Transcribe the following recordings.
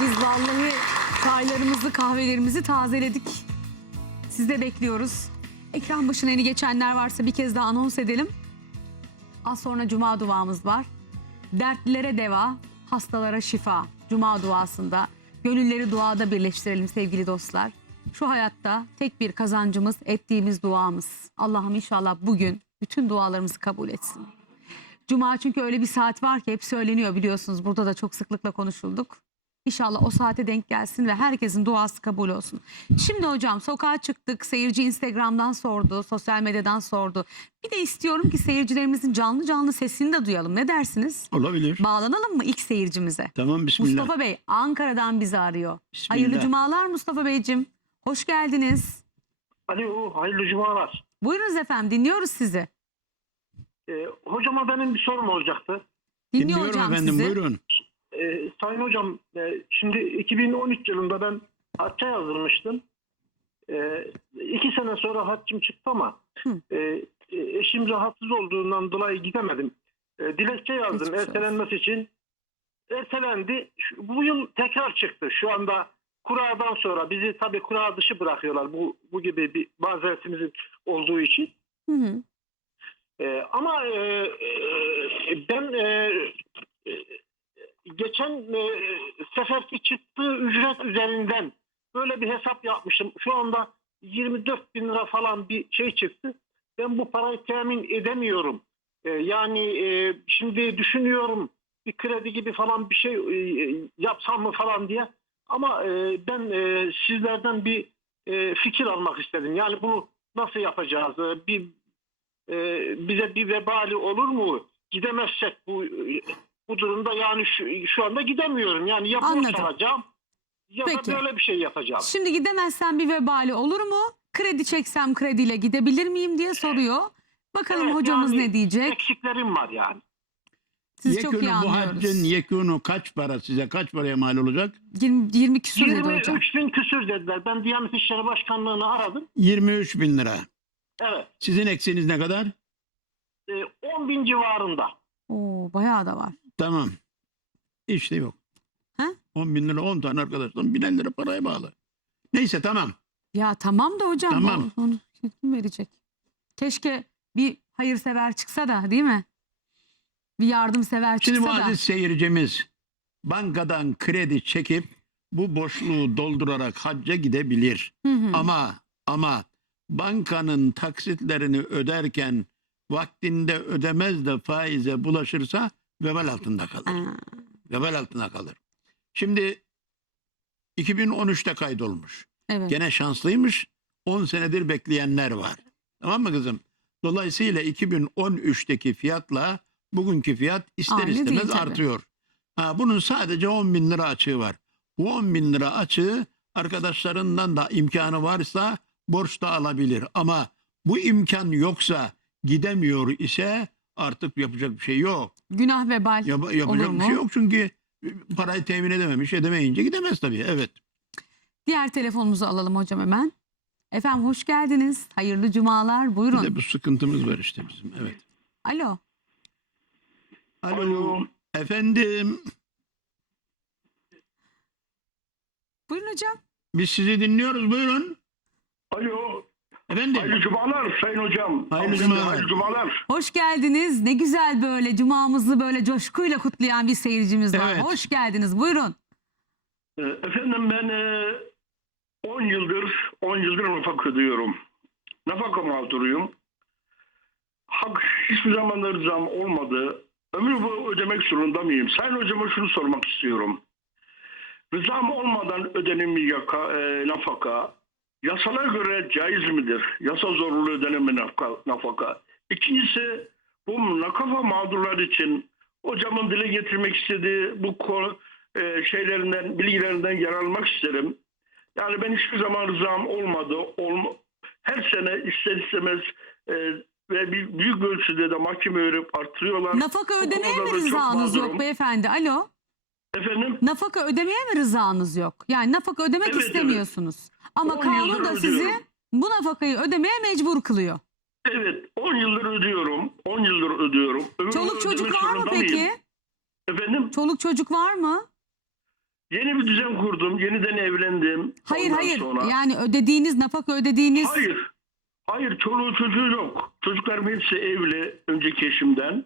Biz vallahi çaylarımızı, kahvelerimizi tazeledik. Siz de bekliyoruz. Ekran başına yeni geçenler varsa bir kez daha anons edelim. Az sonra cuma duamız var. Dertlilere deva, hastalara şifa. Cuma duasında gönülleri duada birleştirelim sevgili dostlar. Şu hayatta tek bir kazancımız ettiğimiz duamız. Allah'ım inşallah bugün bütün dualarımızı kabul etsin. Cuma çünkü öyle bir saat var ki hep söyleniyor biliyorsunuz. Burada da çok sıklıkla konuşulduk. İnşallah o saate denk gelsin ve herkesin duası kabul olsun. Şimdi hocam sokağa çıktık. Seyirci Instagram'dan sordu, sosyal medyadan sordu. Bir de istiyorum ki seyircilerimizin canlı canlı sesini de duyalım. Ne dersiniz? Olabilir. Bağlanalım mı ilk seyircimize? Tamam bismillah. Mustafa Bey Ankara'dan bizi arıyor. Bismillah. Hayırlı cumalar Mustafa Beyciğim. Hoş geldiniz. Alo, hayırlı cumalar. Buyurunuz efendim dinliyoruz sizi. Ee, hocama benim bir sorum olacaktı. Dinliyor Dinliyorum hocam efendim sizi. buyurun. Ee, Sayın hocam, e, şimdi 2013 yılında ben hacca yazılmıştım. Ee, iki sene sonra haccım çıktı ama Hı. e, e, eşim rahatsız olduğundan dolayı gidemedim. E, dilekçe yazdım olsun. ertelenmesi için. Ertelendi. Şu- Bu yıl tekrar çıktı. Şu anda kuradan sonra bizi tabii kura dışı bırakıyorlar. Bu, bu gibi bir mazeretimizin olduğu için. Hı hı. Ee, ama e, e, ben e, e, geçen e, seferki çıktığı ücret üzerinden böyle bir hesap yapmışım. Şu anda 24 bin lira falan bir şey çıktı. Ben bu parayı temin edemiyorum. E, yani e, şimdi düşünüyorum bir kredi gibi falan bir şey e, yapsam mı falan diye. Ama e, ben e, sizlerden bir e, fikir almak istedim. Yani bunu nasıl yapacağız? E, bir e, bize bir vebali olur mu? Gidemezsek bu bu durumda yani şu, şu anda gidemiyorum. Yani ya borç Anladım. alacağım ya Peki. da böyle bir şey yapacağım. Şimdi gidemezsem bir vebali olur mu? Kredi çeksem krediyle gidebilir miyim diye soruyor. Bakalım Evet, hocamız yani ne diyecek? Eksiklerim var yani. Siz çok iyi Yekunu bu haccın yekunu kaç para size kaç paraya mal olacak? 20, 20 küsur dedi hocam. 23 bin küsür dediler. Ben Diyanet İşleri Başkanlığı'nı aradım. 23 bin lira. Evet. Sizin eksiğiniz ne kadar? e, 10 bin civarında. Oo, bayağı da var. Tamam. İşte yok. Ha? 10 bin lira 10 tane arkadaştan 1000 lira paraya bağlı. Neyse tamam. Ya tamam da hocam. Tamam. o- Onu kim verecek? Keşke bir hayırsever çıksa da değil mi? Bir yardımsever Şimdi çıksa da. aziz seyircimiz bankadan kredi çekip bu boşluğu doldurarak hacca gidebilir. Hı hı. Ama ama bankanın taksitlerini öderken vaktinde ödemez de faize bulaşırsa vebal altında kalır. Vebal altında kalır. Şimdi 2013'te kaydolmuş. evet. Gene şanslıymış. 10 senedir bekleyenler var. Tamam mı kızım? Dolayısıyla 2013'teki fiyatla bugünkü fiyat ister Aynı değil istemez tabii. artıyor. Ha, bunun sadece 10 bin lira açığı var. Bu 10 bin lira açığı arkadaşlarından da imkanı varsa borç da alabilir. Ama bu imkan yoksa gidemiyor ise artık yapacak bir şey yok. Günah vebal. Yap- yapacak Olur bir şey mu? yok çünkü parayı temin edememiş edemeyince gidemez tabii. Evet. Diğer telefonumuzu alalım hocam hemen. Efendim hoş geldiniz. Hayırlı cumalar. Bir Buyurun. de bu sıkıntımız var işte bizim. Evet. Alo. Alo. Alo. Efendim. Buyurun hocam. Biz sizi dinliyoruz. Buyurun. Alo. Efendim. Hayırlı cumalar Sayın Hocam. Hayırlı cumalar. Hayırlı cumalar. Hoş geldiniz. Ne güzel böyle cumamızı böyle coşkuyla kutlayan bir seyircimiz var. Evet. Hoş geldiniz. Buyurun. Ee, Efendim ben e, 10 yıldır 10 yıldır nafaka ödüyorum. Nafaka mağduruyum. Hak hiçbir zaman rızam olmadı. Ömür boyu ödemek zorunda mıyım? Sayın Hocama şunu sormak istiyorum. Rızam olmadan ödenen bir yaka, e, nafaka yasalara göre caiz midir? Yasa zorunlu ödenen bir nafaka, nafaka. İkincisi bu nakafa mağdurlar için hocamın dile getirmek istediği bu konu e, şeylerinden, bilgilerinden yararlanmak isterim. Yani ben hiçbir zaman rızam olmadı. Olma, her sene ister istemez e, ve büyük ölçüde de mahkeme verip artırıyorlar. Nafaka ödemeye mi rızanız yok beyefendi? Alo. Efendim? Nafaka ödemeye mi rızanız yok? Yani nafaka ödemek Evet, istemiyorsunuz. Ama 10 kanun yıldır da sizi ödüyorum. bu nafakayı ödemeye mecbur kılıyor. Evet 10 yıldır ödüyorum. 10 yıldır ödüyorum. Boyu Çoluk çocuk ödemek var mı zorunda peki? mıyım? Efendim? Çoluk çocuk var mı? Yeni bir düzen kurdum. Yeniden evlendim. Hayır Ondan hayır sonra- yani ödediğiniz nafaka ödediğiniz Hayır. Hayır çoluğu çocuğu yok. Çocuklarım hepsi evli önceki eşimden.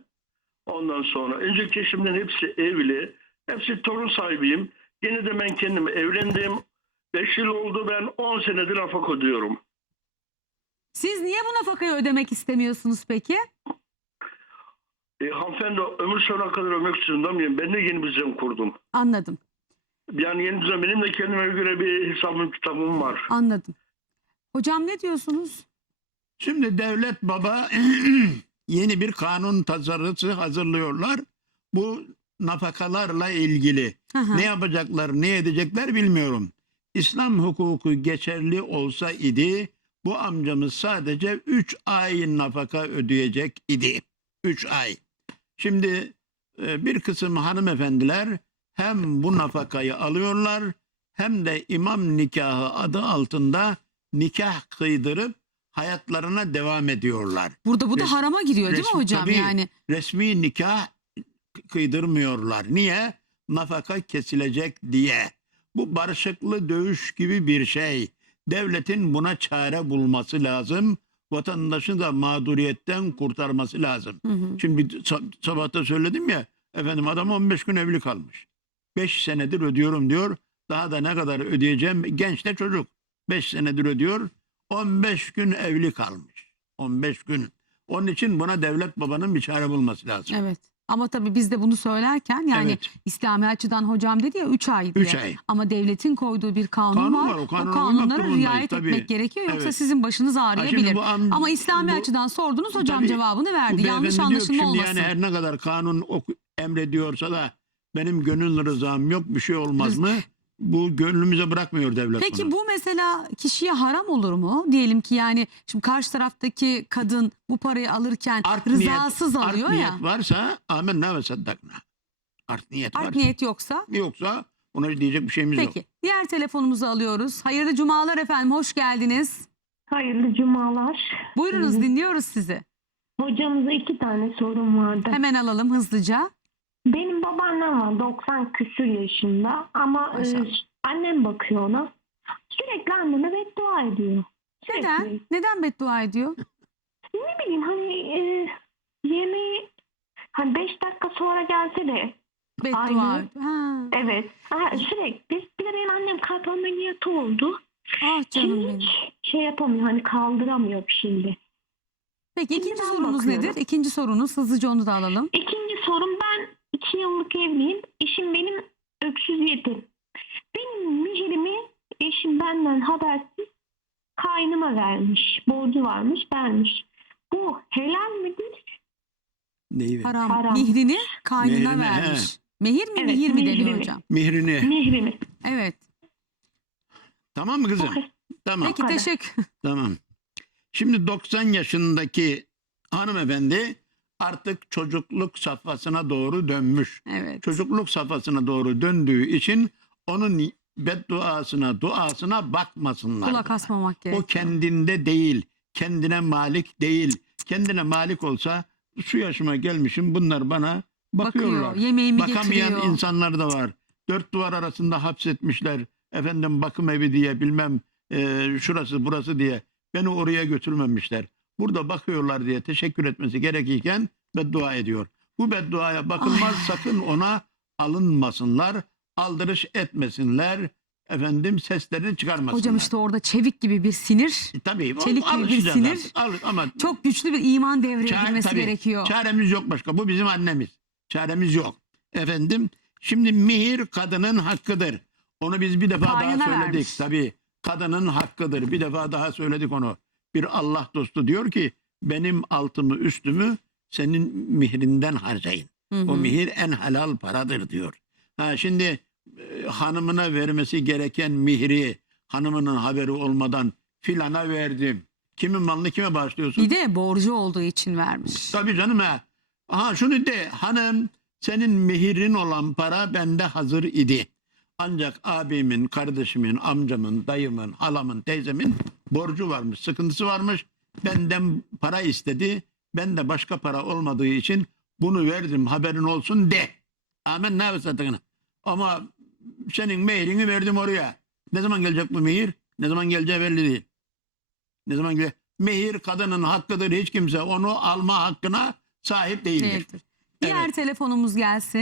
Ondan sonra önceki eşimden hepsi evli. Hepsi torun sahibiyim. Yine de ben kendim evlendim. 5 yıl oldu ben 10 senedir nafaka ödüyorum. siz niye bu nafakayı ödemek istemiyorsunuz peki? E, hanımefendi ömür sonuna kadar ömek istiyorum. Ben de yeni bir düzen kurdum. Anladım Yani yeni düzen benim de kendime göre bir hesabım kitabım var. anladım. Hocam ne diyorsunuz? Şimdi devlet baba yeni bir kanun tasarısı hazırlıyorlar. Bu nafakalarla ilgili. Hı hı. Ne yapacaklar, ne edecekler bilmiyorum. İslam hukuku geçerli olsa idi bu amcamız sadece 3 ay nafaka ödeyecek idi. 3 ay. Şimdi e, bir kısım hanımefendiler hem bu nafakayı alıyorlar hem de imam nikahı adı altında nikah kıydırıp hayatlarına devam ediyorlar. Burada bu da Res- harama giriyor değil mi resmi- hocam tabii. yani? Resmi nikah kıydırmıyorlar. Niye? Nafaka kesilecek diye. Bu barışıklı dövüş gibi bir şey. Devletin buna çare bulması lazım. Vatandaşı da mağduriyetten kurtarması lazım. Hı hı. Şimdi sa- sabahta söyledim ya efendim adam 15 gün evli kalmış. 5 senedir ödüyorum diyor. Daha da ne kadar ödeyeceğim? Genç de çocuk. 5 senedir ödüyor. 15 gün evli kalmış. 15 gün. Onun için buna devlet babanın bir çare bulması lazım. Evet. Ama tabii biz de bunu söylerken yani Evet. İslami açıdan hocam dedi ya 3 ay diye. 3 ay. Ama devletin koyduğu bir kanun, Kanun var. var, o uymak kanunlara durumundayız, riayet tabii. etmek gerekiyor. Yoksa Evet. sizin başınız ağrıyabilir. bu am- Ama İslami bu- açıdan sordunuz hocam Tabii, cevabını bu verdi. Yanlış diyor ki, anlaşılma şimdi olmasın. Yani her ne kadar kanun oku- emrediyorsa da benim gönül rızam yok bir şey olmaz mı? Bu gönlümüze bırakmıyor devlet Peki bunu. bu mesela kişiye haram olur mu? Diyelim ki yani şimdi karşı taraftaki kadın bu parayı alırken Art rızasız niyet, alıyor art ya. niyet varsa amenna ve saddakna. Art niyet Art varsa. niyet yoksa Yoksa ona diyecek bir şeyimiz yok. Peki. Diğer telefonumuzu alıyoruz. Hayırlı cumalar efendim. Hoş geldiniz. Hayırlı cumalar. Buyurunuz Hı. dinliyoruz sizi. Hocamıza iki tane sorum vardı. Hemen alalım hızlıca. Benim babaannem var 90 küsür yaşında ama e, Maşallah. annem bakıyor ona. Sürekli anneme beddua ediyor. Sürekli. Neden? Neden beddua ediyor? Ne bileyim hani e, yemeği hani 5 dakika sonra gelse de Beddua. Aynı. Ha. evet ha, sürekli bir de benim annem kalp ameliyatı oldu. Ah canım Şimdi benim. hiç şey yapamıyor hani kaldıramıyor şimdi. Peki ikinci ben sorunuz bakıyorum. nedir? İkinci sorunuz hızlıca onu da alalım. İkinci iki yıllık evliyim. Eşim benim öksüz yetim. Benim mihrimi eşim benden habersiz kaynıma vermiş. Borcu varmış vermiş. Bu helal midir? Neyi? Haram. Haram. Mihrini kaynına Mehrini, vermiş. Mehir mi Evet, mihir mi deniyor hocam? Mihrini. Mihrimi. Evet. Tamam mı kızım? Tamam. Peki teşekkür. Tamam. Şimdi 90 yaşındaki hanımefendi artık çocukluk safhasına doğru dönmüş. Evet. Çocukluk safhasına doğru döndüğü için onun bedduasına, duasına bakmasınlar. Kulak asmamak gerekiyor. O kendinde değil, kendine malik değil. Kendine malik olsa şu yaşıma gelmişim bunlar bana bakıyorlar. Bakıyor. Yemeğimi Bakamayan getiriyor. insanlar da var. Dört duvar arasında hapsetmişler. Efendim bakım evi diye bilmem e, şurası burası diye. Beni oraya götürmemişler. Burada bakıyorlar diye teşekkür etmesi gerekirken beddua ediyor. Bu bedduaya bakılmaz sakın ona alınmasınlar. Aldırış etmesinler. Efendim seslerini çıkarmasınlar. Hocam işte orada çevik gibi bir sinir. E, tabii çelik gibi bir sinir. artık. Al- ama Çok güçlü bir iman devreye Çare- girmesi tabii, gerekiyor. Çaremiz yok başka. Bu bizim annemiz. Çaremiz yok. Efendim şimdi mihir kadının hakkıdır. Onu biz bir defa Kaynına daha söyledik. vermiş. Tabii kadının hakkıdır. Bir defa daha söyledik onu. Bir Allah dostu diyor ki benim altımı üstümü senin mihrinden harcayın. Hı hı. O mihir en helal paradır diyor. Ha şimdi e, hanımına vermesi gereken mihri hanımının haberi olmadan filana verdim. Kimin malını kime bağışlıyorsun? Bir de borcu olduğu için vermiş. Tabii canım ha. Aha şunu de hanım senin mihirin olan para bende hazır idi. Ancak abimin, kardeşimin, amcamın, dayımın, halamın, teyzemin borcu varmış, sıkıntısı varmış. Benden para istedi. Ben de başka para olmadığı için bunu verdim haberin olsun de. Amen ne satın. Ama senin mehirini verdim oraya. Ne zaman gelecek bu mehir? Ne zaman geleceği belli değil. Ne zaman gelecek? Mehir kadının hakkıdır. Hiç kimse onu alma hakkına sahip değildir. Değildir. Diğer telefonumuz gelsin.